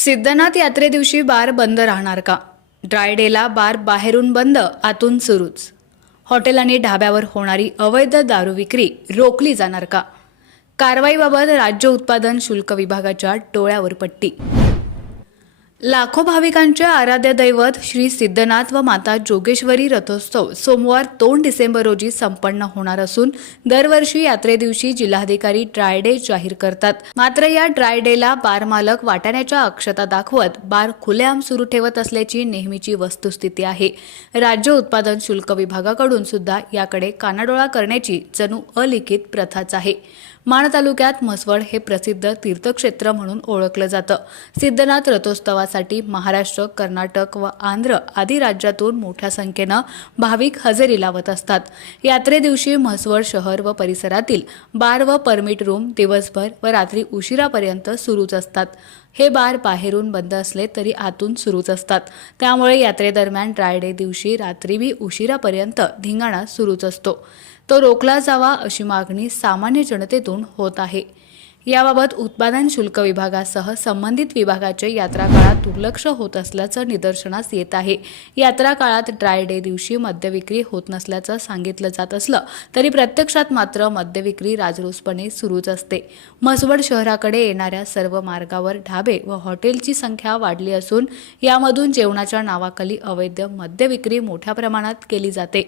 सिद्धनाथ दिवशी बार बंद राहणार का ड्राय डेला बार बाहेरून बंद आतून सुरूच हॉटेल आणि ढाब्यावर होणारी अवैध दारू विक्री रोखली जाणार का कारवाईबाबत राज्य उत्पादन शुल्क विभागाच्या टोळ्यावर पट्टी लाखो भाविकांचे आराध्य दैवत श्री सिद्धनाथ व माता जोगेश्वरी रथोत्सव सोमवार दोन डिसेंबर रोजी संपन्न होणार असून दरवर्षी यात्रेदिवशी जिल्हाधिकारी ड्राय डे जाहीर करतात मात्र या ड्राय डेला बार मालक वाटाण्याच्या अक्षता दाखवत बार खुलेआम सुरू ठेवत असल्याची नेहमीची वस्तुस्थिती आहे राज्य उत्पादन शुल्क विभागाकडून सुद्धा याकडे कानाडोळा करण्याची जणू अलिखित प्रथाच आहे माण तालुक्यात म्हसवड हे प्रसिद्ध तीर्थक्षेत्र म्हणून ओळखलं जातं सिद्धनाथ रथोत्सव साठी महाराष्ट्र कर्नाटक व आंध्र आदी राज्यातून मोठ्या संख्येनं भाविक हजेरी लावत असतात यात्रे दिवशी म्हसवड शहर व परिसरातील बार व परमिट रूम दिवसभर व रात्री उशिरापर्यंत सुरूच असतात हे बार बाहेरून बंद असले तरी आतून सुरूच असतात त्यामुळे यात्रेदरम्यान ड्रायडे दिवशी रात्री बी उशिरापर्यंत धिंगाणा सुरूच असतो तो रोखला जावा अशी मागणी सामान्य जनतेतून होत आहे याबाबत उत्पादन शुल्क विभागासह संबंधित विभागाचे यात्रा काळात दुर्लक्ष होत असल्याचं निदर्शनास येत आहे यात्रा काळात ड्राय डे दिवशी मद्यविक्री होत नसल्याचं सांगितलं जात असलं तरी प्रत्यक्षात मात्र मद्यविक्री राजरोसपणे सुरूच असते म्हसवड शहराकडे येणाऱ्या सर्व मार्गावर ढाबे व हॉटेलची संख्या वाढली असून यामधून जेवणाच्या नावाखाली अवैध मद्यविक्री मोठ्या प्रमाणात केली जाते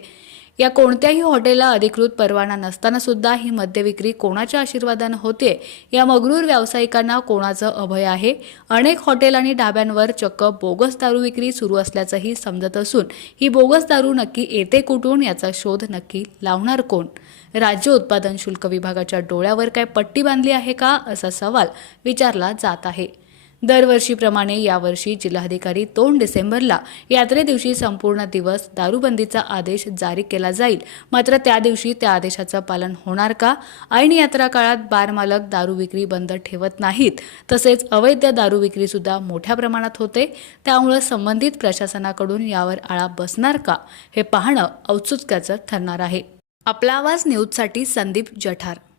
या कोणत्याही हॉटेलला अधिकृत परवाना नसताना सुद्धा ही मद्यविक्री कोणाच्या आशीर्वादानं होते या मगरूर व्यावसायिकांना कोणाचं अभय आहे अनेक हॉटेल आणि ढाब्यांवर चक्क बोगस दारू विक्री सुरू असल्याचंही समजत असून ही बोगस दारू नक्की येते कुठून याचा शोध नक्की लावणार कोण राज्य उत्पादन शुल्क विभागाच्या डोळ्यावर काय पट्टी बांधली आहे का असा सवाल विचारला जात आहे दरवर्षीप्रमाणे यावर्षी जिल्हाधिकारी दोन डिसेंबरला यात्रे दिवशी संपूर्ण दिवस दारूबंदीचा आदेश जारी केला जाईल मात्र त्या दिवशी त्या आदेशाचं पालन होणार का ऐन यात्रा काळात बार मालक दारू विक्री बंद ठेवत नाहीत तसेच अवैध दारू विक्री सुद्धा मोठ्या प्रमाणात होते त्यामुळे संबंधित प्रशासनाकडून यावर आळा बसणार का हे पाहणं औत्सुक्याचं ठरणार आहे आपला आवाज न्यूजसाठी संदीप जठार